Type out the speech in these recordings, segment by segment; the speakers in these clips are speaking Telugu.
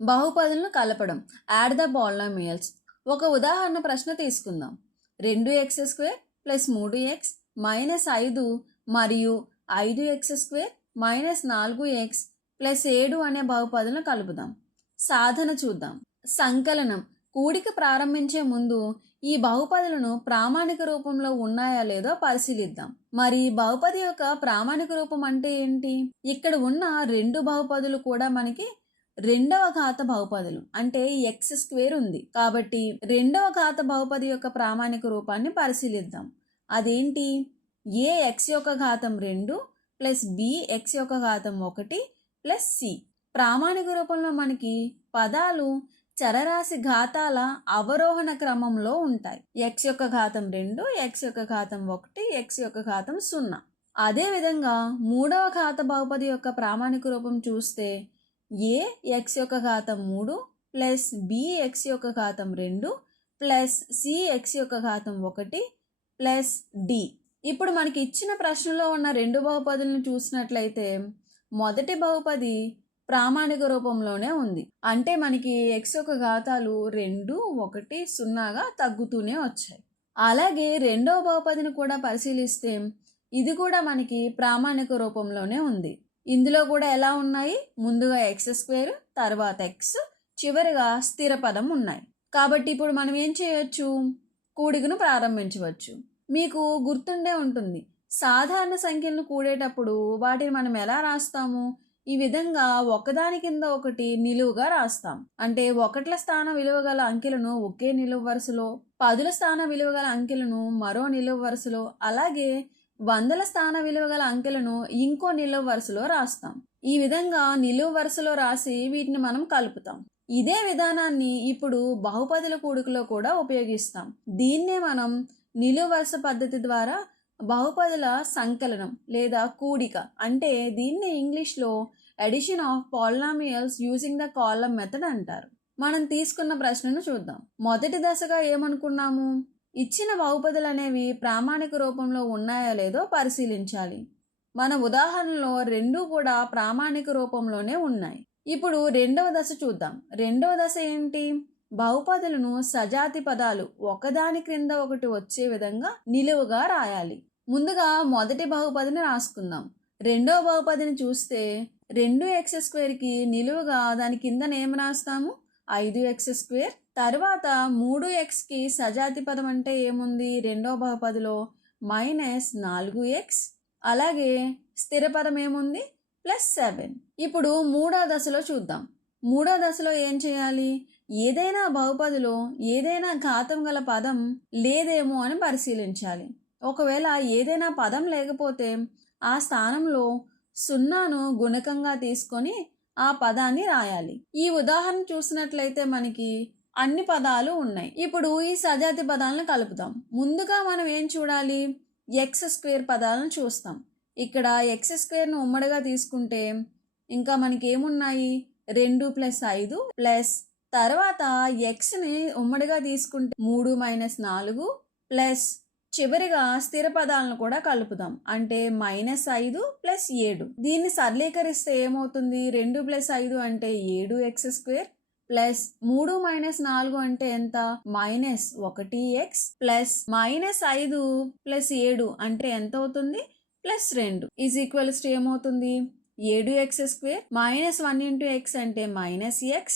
బహుపదులను కలపడం. Add the polynomials. ఒక ఉదాహరణ ప్రశ్న తీసుకుందాం. 2x² ప్లస్ 3x మైనస్ 5 మరియు 5x² మైనస్ 4x ప్లస్ 7 అనే బహుపదులను కలుపుదాం. సాధన చూద్దాం. సంకలనం. కూడిక ప్రారంభించే ముందు ఈ బహుపదులను ప్రామాణిక రూపంలో ఉన్నాయా లేదో పరిశీలిద్దాం. మరి బహుపది యొక్క ప్రామాణిక రూపం అంటే ఏంటి? ఇక్కడ ఉన్న రెండు బహుపదులు కూడా మనకి రెండవ ఘాత బహుపదులు అంటే x² ఉంది. కాబట్టి రెండవ ఘాత బహుపది యొక్క ప్రామాణిక రూపాన్ని పరిశీలిద్దాం. అదేంటి? a x యొక్క ఘాతం 2 ప్లస్ b x యొక్క ఘాతం 1 ప్లస్ c. ప్రామాణిక రూపంలో మనకి పదాలు చరరాశి ఘాతాల అవరోహణ క్రమంలో ఉంటాయి. x యొక్క ఘాతం 2, x యొక్క ఘాతం 1, x యొక్క ఘాతం 0. అదేవిధంగా మూడవ ఘాత బహుపది యొక్క ప్రామాణిక రూపం చూస్తే a x యొక్క ఘాతం 3 ప్లస్ b x యొక్క ఘాతం 2 ప్లస్ c x యొక్క ఘాతం 1 ప్లస్ d. ఇప్పుడు మనకి ఇచ్చిన ప్రశ్నలో ఉన్న రెండు బహుపదులను చూసినట్లయితే మొదటి బహుపది ప్రామాణిక రూపంలోనే ఉంది. అంటే మనకి x యొక్క ఘాతాలు 2, 1, 0గా తగ్గుతూనే వచ్చాయి. అలాగే రెండవ బహుపదిని కూడా పరిశీలిస్తే ఇది కూడా మనకి ప్రామాణిక రూపంలోనే ఉంది. ఇందులో కూడా ఎలా ఉన్నాయి? ముందుగా x², తర్వాత x, చివరిగా స్థిర పదం ఉన్నాయి. కాబట్టి ఇప్పుడు మనం ఏం చేయొచ్చు? కూడికను ప్రారంభించవచ్చు. మీకు గుర్తుండే ఉంటుంది, సాధారణ సంఖ్యలను కూడేటప్పుడు వాటిని మనం ఎలా రాస్తాము? ఈ విధంగా ఒకదాని కింద ఒకటి నిలువుగా రాస్తాం. అంటే 1ల స్థాన విలువ గల అంకెలను ఒకే నిలువు వరుసలో, 10ల స్థాన విలువ గల అంకెలను మరో నిలువు వరుసలో, అలాగే 100ల స్థాన విలువ గల అంకెలను ఇంకో నిలువు వరుసలో రాస్తాం. ఈ విధంగా నిలువు వరుసలో రాసి వీటిని మనం కలుపుతాం. ఇదే విధానాన్ని ఇప్పుడు బహుపదుల కూడికలో కూడా ఉపయోగిస్తాం. దీన్నే మనం నిలువు వరుస పద్ధతి ద్వారా బహుపదుల సంకలనం లేదా కూడిక అంటే దీన్ని ఇంగ్లీష్లో addition of polynomials using the column method అంటారు. మనం తీసుకున్న ప్రశ్నను చూద్దాం. మొదటి దశగా ఏమనుకున్నాము? ఇచ్చిన బహుపదులు అనేవి ప్రామాణిక రూపంలో ఉన్నాయో లేదో పరిశీలించాలి. మన ఉదాహరణలో రెండూ కూడా ప్రామాణిక రూపంలోనే ఉన్నాయి. ఇప్పుడు రెండవ దశ చూద్దాం. రెండవ దశ ఏంటి? బహుపదులను సజాతి పదాలు ఒకదాని క్రింద ఒకటి వచ్చే విధంగా నిలువుగా రాయాలి. ముందుగా మొదటి బహుపదిని రాసుకుందాం. రెండవ బహుపదిని చూస్తే 2x²కి నిలువుగా దాని కింద ఏం రాస్తాము? 5x². తర్వాత 3xకి సజాతి పదం అంటే ఏముంది రెండవ బహుపదిలో? -4x. అలాగే స్థిర పదం ఏముంది? +7. ఇప్పుడు మూడో దశలో చూద్దాం. మూడో దశలో ఏం చేయాలి? ఏదైనా బహుపదిలో ఏదైనా ఘాతం గల పదం లేదేమో అని పరిశీలించాలి. ఒకవేళ ఏదైనా పదం లేకపోతే ఆ స్థానంలో 0ను గుణకంగా తీసుకొని ఆ పదాన్ని రాయాలి. ఈ ఉదాహరణ చూసినట్లయితే మనకి అన్ని పదాలు ఉన్నాయి. ఇప్పుడు ఈ సజాతి పదాలను కలుపుతాం. ముందుగా మనం ఏం చూడాలి? x² పదాలను చూస్తాం. ఇక్కడ x²ను ఉమ్మడిగా తీసుకుంటే ఇంకా మనకి ఏమున్నాయి? 2 + 5 ప్లస్ తర్వాత xని ఉమ్మడిగా తీసుకుంటే 3 - 4 ప్లస్ చివరిగా స్థిర పదాలను కూడా కలుపుదాం. అంటే -5 + 7. దీన్ని సరళీకరిస్తే ఏమవుతుంది? 2 + 5 అంటే 7x² ప్లస్ 3 - 4 అంటే ఎంత? -1x ప్లస్ -5 + 7 అంటే ఎంత అవుతుంది? +2 ఈజ్ ఏమవుతుంది? 7x² -1 × x అంటే -x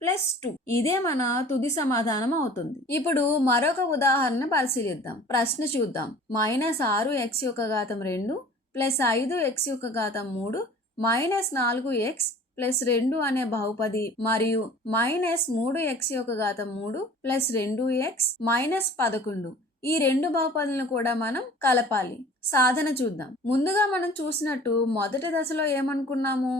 +2. ఇదే మన తుది సమాధానం అవుతుంది. ఇప్పుడు మరొక ఉదాహరణ పరిశీలిద్దాం. ప్రశ్న చూద్దాం. -6x యొక్క ఘాతం 2 ప్లస్ 5x యొక్క ఘాతం 3 -4x ప్లస్ 2 అనే బహుపది మరియు -3x యొక్క ఘాతం 3 ప్లస్ 2x -11 ఈ రెండు బహుపదులను కూడా మనం కలపాలి. సాధన చూద్దాం. ముందుగా మనం చూసినట్టు మొదటి దశలో ఏమనుకున్నాము?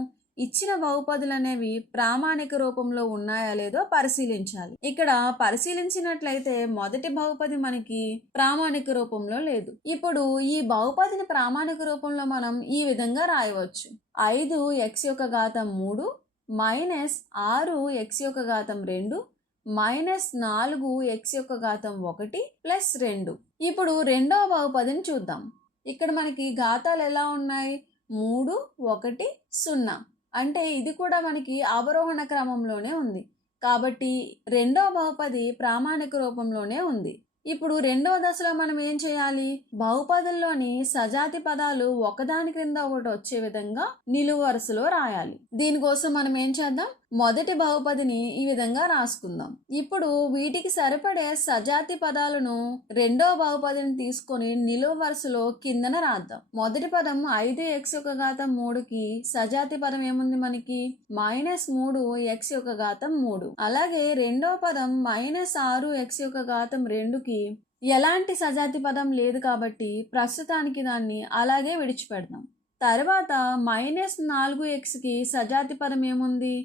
ఇచ్చిన బహుపదులు అనేవి ప్రామాణిక రూపంలో ఉన్నాయా లేదో పరిశీలించాలి. ఇక్కడ పరిశీలించినట్లయితే మొదటి బహుపది మనకి ప్రామాణిక రూపంలో లేదు. ఇప్పుడు ఈ బహుపదిని ప్రామాణిక రూపంలో మనం ఈ విధంగా రాయవచ్చు. 5x యొక్క ఘాతం 3 -6x యొక్క ఘాతం 2 -4x యొక్క ఘాతం 1 ప్లస్ 2. ఇప్పుడు రెండవ బహుపదిని చూద్దాం. ఇక్కడ మనకి ఘాతాలు ఎలా ఉన్నాయి? 3, 1, 0. అంటే ఇది కూడా మనకి అవరోహణ క్రమంలోనే ఉంది. కాబట్టి రెండో బహుపది ప్రామాణిక రూపంలోనే ఉంది. ఇప్పుడు రెండవ దశలో మనం ఏం చేయాలి? బహుపదుల్లోని సజాతి పదాలు ఒకదాని క్రింద ఒకటి వచ్చే విధంగా నిలువు వరుసలో రాయాలి. దీనికోసం మనం ఏం చేద్దాం? మొదటి బహుపదిని ఈ విధంగా రాసుకుందాం. ఇప్పుడు వీటికి సరిపడే సజాతి పదాలను రెండవ బహుపదిని తీసుకొని నిలువు వరుసలో కిందన రాద్దాం. మొదటి పదం 5x⁻3కి సజాతి పదం ఏముంది మనకి? -3x⁻3. అలాగే రెండవ పదం -6x⁻2కి ఎలాంటి సజాతి పదం లేదు కాబట్టి ప్రస్తుతానికి దాన్ని అలాగే విడిచిపెడదాం. తర్వాత -4xకి సజాతి పదం ఏముంది?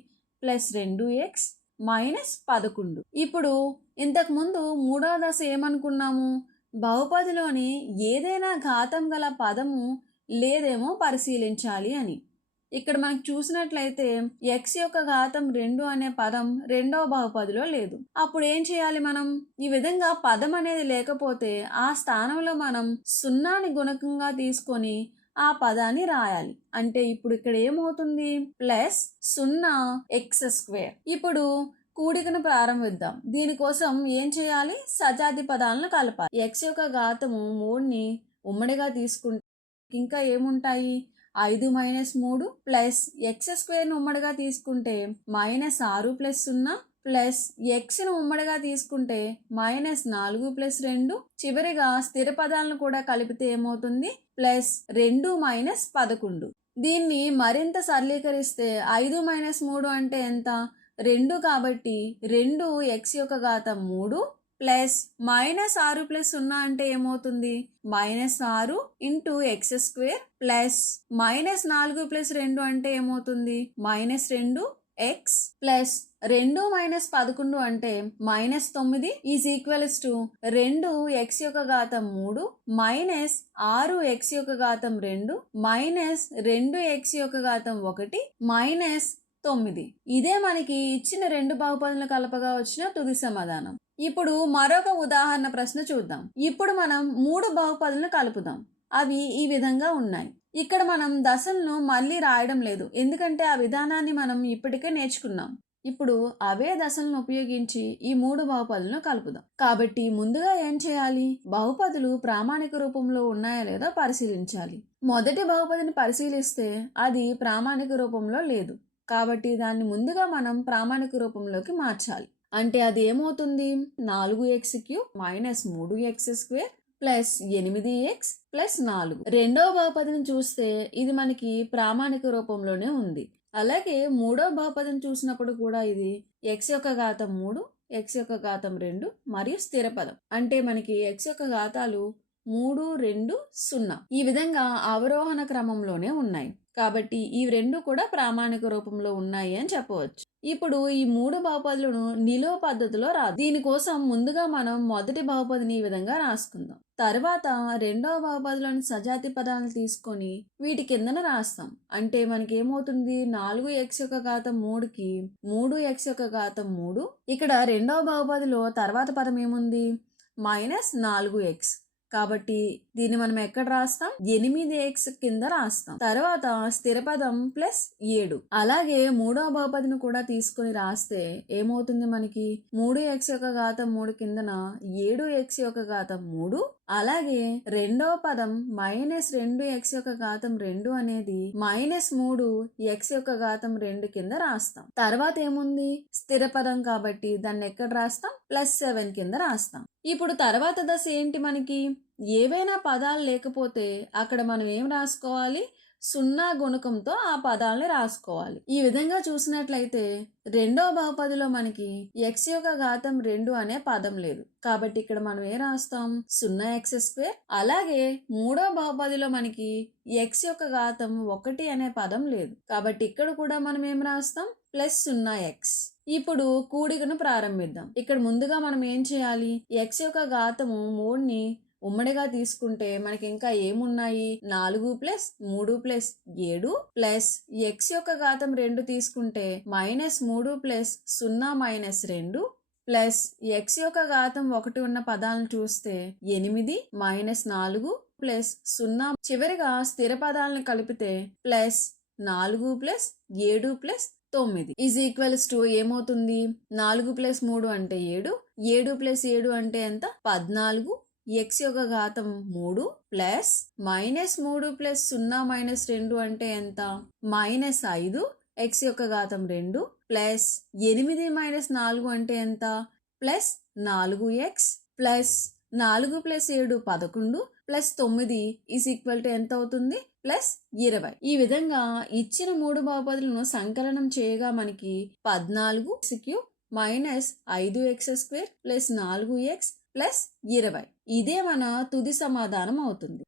+2x -11. ఇప్పుడు ఇంతకుముందు మూడవ దశ ఏమనుకున్నాము? బహుపదిలోని ఏదైనా ఘాతం గల పదము లేదేమో పరిశీలించాలి అని. ఇక్కడ మనకు చూసినట్లయితే x యొక్క ఘాతం 2 అనే పదం రెండవ బహుపదిలో లేదు. అప్పుడు ఏం చేయాలి మనం? ఈ విధంగా పదం అనేది లేకపోతే ఆ స్థానంలో మనం 0ని గుణకంగా తీసుకొని ఆ పదాన్ని రాయాలి. అంటే ఇప్పుడు ఇక్కడ ఏమవుతుంది? +0x². ఇప్పుడు కూడికను ప్రారంభిద్దాం. దీనికోసం ఏం చేయాలి? సజాతి పదాలను కలపాలి. x యొక్క ఘాతము 3ని ఉమ్మడిగా తీసుకుంటే ఇంకా ఏముంటాయి? 5 - 3 ప్లస్ x² ఉమ్మడిగా తీసుకుంటే -6 + 0 ప్లస్ xను ఉమ్మడిగా తీసుకుంటే -4 + 2. చివరిగా స్థిర పదాలను కూడా కలిపితే ఏమవుతుంది? +2 - 11. దీన్ని మరింత సరళీకరిస్తే 5 - 3 అంటే ఎంత? 2 కాబట్టి 2 x యొక్క ఘాతం 3 ప్లస్ -6 + 0 అంటే ఏమవుతుంది? -6 × x² ప్లస్ -4 + 2 అంటే ఏమవుతుంది? -2x ప్లస్ 2 - 11 అంటే -9 ఈజ్ ఈక్వల్స్ టు 2 x యొక్క ఘాతం 3 -6 x యొక్క ఘాతం 2 -2 x యొక్క ఘాతం 1 -9. ఇదే మనకి ఇచ్చిన రెండు బహుపదుల కలపగా వచ్చిన తుది సమాధానం. ఇప్పుడు మరొక ఉదాహరణ ప్రశ్న చూద్దాం. ఇప్పుడు మనం 3 బహుపదులను కలుపుదాం. అవి ఈ విధంగా ఉన్నాయి. ఇక్కడ మనం దశలను మళ్ళీ రాయడం లేదు, ఎందుకంటే ఆ విధానాన్ని మనం ఇప్పటికే నేర్చుకున్నాం. ఇప్పుడు అవే దశలను ఉపయోగించి ఈ 3 బహుపదులను కలుపుదాం. కాబట్టి ముందుగా ఏం చేయాలి? బహుపదులు ప్రామాణిక రూపంలో ఉన్నాయా లేదో పరిశీలించాలి. మొదటి బహుపదిని పరిశీలిస్తే అది ప్రామాణిక రూపంలో లేదు. కాబట్టి దాన్ని ముందుగా మనం ప్రామాణిక రూపంలోకి మార్చాలి. అంటే అది ఏమవుతుంది? 4x³ -3x² +8x +4. రెండవ బహుపదిని చూస్తే ఇది మనకి ప్రామాణిక రూపంలోనే ఉంది. అలాగే మూడవ బహుపదిని చూసినప్పుడు కూడా ఇది x యొక్క ఘాతం 3, x యొక్క ఘాతం 2 మరియు స్థిర పదం. అంటే మనకి x యొక్క ఘాతాలు 3, 2, 0 ఈ విధంగా అవరోహణ క్రమంలోనే ఉన్నాయి. కాబట్టి ఈ రెండు కూడా ప్రామాణిక రూపంలో ఉన్నాయి అని చెప్పవచ్చు. ఇప్పుడు ఈ 3 బహుపదులను నిలువు పద్ధతిలో దీనికోసం ముందుగా మనం మొదటి బహుపదిని ఈ విధంగా రాసుకుందాం. తర్వాత రెండవ బహుపదిలోని సజాతి పదాలను తీసుకొని వీటి కిందన రాస్తాం. అంటే మనకి ఏమవుతుంది? 4x యొక్క ఘాతం 3కి 3x యొక్క ఘాతం 3. ఇక్కడ రెండవ బహుపదిలో తర్వాత పదం ఏముంది? -4x. కాబట్టి దీన్ని మనం ఎక్కడ రాస్తాం? 8x కింద రాస్తాం. తర్వాత స్థిర పదం +7. అలాగే మూడవ బహుపదిని కూడా తీసుకొని రాస్తే ఏమవుతుంది మనకి? 3x యొక్క ఘాతం 3 కిందన 7x యొక్క ఘాతం 3. అలాగే రెండవ పదం -2x యొక్క ఘాతం 2 అనేది -3x యొక్క ఘాతం 2 కింద రాస్తాం. తర్వాత ఏముంది? స్థిర పదం కాబట్టి దాన్ని ఎక్కడ రాస్తాం? +7 కింద రాస్తాం. ఇప్పుడు తర్వాత దశ ఏంటి మనకి? ఏవైనా పదాలు లేకపోతే అక్కడ మనం ఏం రాసుకోవాలి? 0 గుణకంతో ఆ పదాలని రాసుకోవాలి. ఈ విధంగా చూసినట్లయితే రెండవ బహుపదిలో మనకి x యొక్క ఘాతం 2 అనే పదం లేదు. కాబట్టి ఇక్కడ మనం ఏం రాస్తాం? 0x². అలాగే మూడవ బహుపదిలో మనకి x యొక్క ఘాతం 1 అనే పదం లేదు. కాబట్టి ఇక్కడ కూడా మనం ఏం రాస్తాం? +0x. ఇప్పుడు కూడికను ప్రారంభిద్దాం. ఇక్కడ ముందుగా మనం ఏం చేయాలి? x యొక్క ఘాతము 3ని ఉమ్మడిగా తీసుకుంటే మనకి ఇంకా ఏమున్నాయి? 4 + 3 + 7 ప్లస్ x యొక్క ఘాతం 2 తీసుకుంటే -3 + 0 - 2 ప్లస్ x యొక్క ఘాతం 1 ఉన్న పదాలను చూస్తే 8 -4 + 0. చివరిగా స్థిర పదాలను కలిపితే 4 plus 7 plus 9 is equals to ఏమవుతుంది? 4 ప్లస్ 3 అంటే 7, 7 ప్లస్ 7 అంటే ఎంత? 14. ఎక్స్ యొక్క ఘాతం 3 ప్లస్ -3 ప్లస్ 0 మైనస్ 2 అంటే ఎంత? -5. ఎక్స్ యొక్క ఘాతం 2 ప్లస్ 8 మైనస్ 4 అంటే ఎంత? Plus 4x plus 4 plus 7 11 plus 9 is equal to ఎంత అవుతుంది? ప్లస్ 20. ఈ విధంగా ఇచ్చిన 3 బహుపదులను సంకలనం చేయగా మనకి 14x³ minus 5x² plus 4x plus 20 ఇదే మన తుది సమాధానం అవుతుంది.